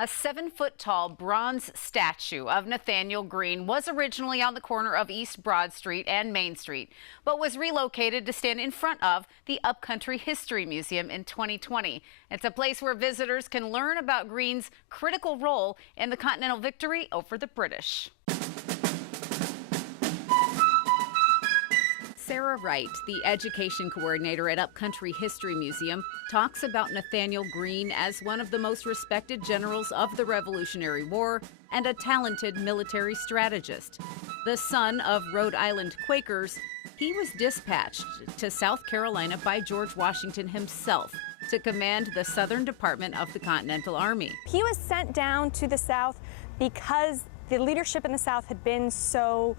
A 7-foot-tall bronze statue of Nathaniel Greene was originally on the corner of East Broad Street and Main Street, but was relocated to stand in front of the Upcountry History Museum in 2020. It's a place where visitors can learn about Greene's critical role in the Continental victory over the British. Sarah Wright, the education coordinator at Upcountry History Museum, talks about Nathaniel Greene as one of the most respected generals of the Revolutionary War and a talented military strategist. The son of Rhode Island Quakers, he was dispatched to South Carolina by George Washington himself to command the Southern Department of the Continental Army. He was sent down to the South because the leadership in the South had been so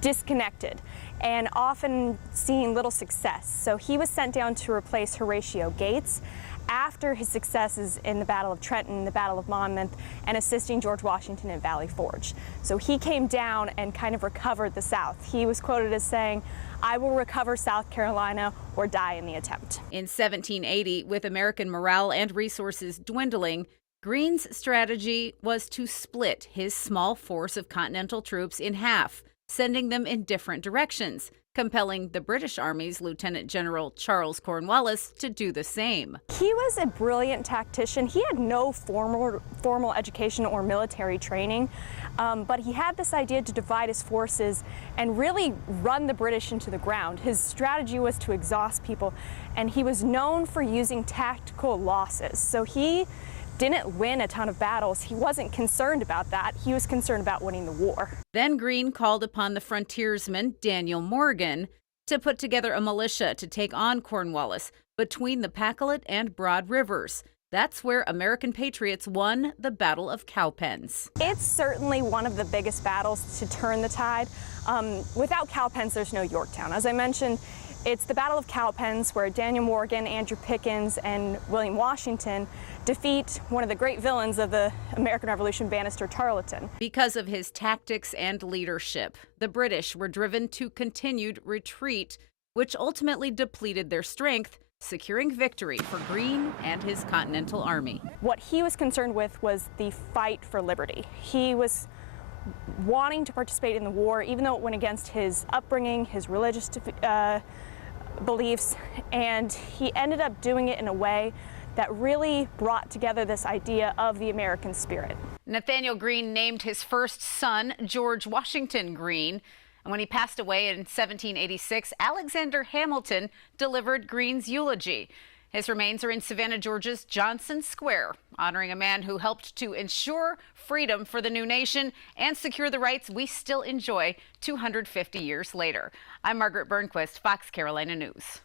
disconnected and often seeing little success. So he was sent down to replace Horatio Gates after his successes in the Battle of Trenton, the Battle of Monmouth, and assisting George Washington at Valley Forge. So he came down and kind of recovered the South. He was quoted as saying, "I will recover South Carolina or die in the attempt." In 1780, with American morale and resources dwindling, Greene's strategy was to split his small force of Continental troops in half, sending them in different directions, compelling the British Army's Lieutenant General Charles Cornwallis to do the same. He was a brilliant tactician. He had no formal education or military training, but he had this idea to divide his forces and really run the British into the ground. His strategy was to exhaust people, and he was known for using tactical losses. So he didn't win a ton of battles. He wasn't concerned about that. He was concerned about winning the war. Then Greene called upon the frontiersman Daniel Morgan to put together a militia to take on Cornwallis between the Pacolet and Broad Rivers. That's where American patriots won the Battle of Cowpens. It's certainly one of the biggest battles to turn the tide. Without Cowpens, there's no Yorktown. As I mentioned, it's the Battle of Cowpens where Daniel Morgan, Andrew Pickens, and William Washington defeat one of the great villains of the American Revolution, Banastre Tarleton. Because of his tactics and leadership, the British were driven to continued retreat, which ultimately depleted their strength, securing victory for Greene and his Continental Army. What he was concerned with was the fight for liberty. He was wanting to participate in the war, even though it went against his upbringing, his religious beliefs, and he ended up doing it in a way that really brought together this idea of the American spirit. Nathaniel Greene named his first son George Washington Greene, and when he passed away in 1786, Alexander Hamilton delivered Greene's eulogy. His remains are in Savannah, Georgia's Johnson Square, honoring a man who helped to ensure freedom for the new nation and secure the rights we still enjoy 250 years later. I'm Margaret Burnquist, Fox Carolina News.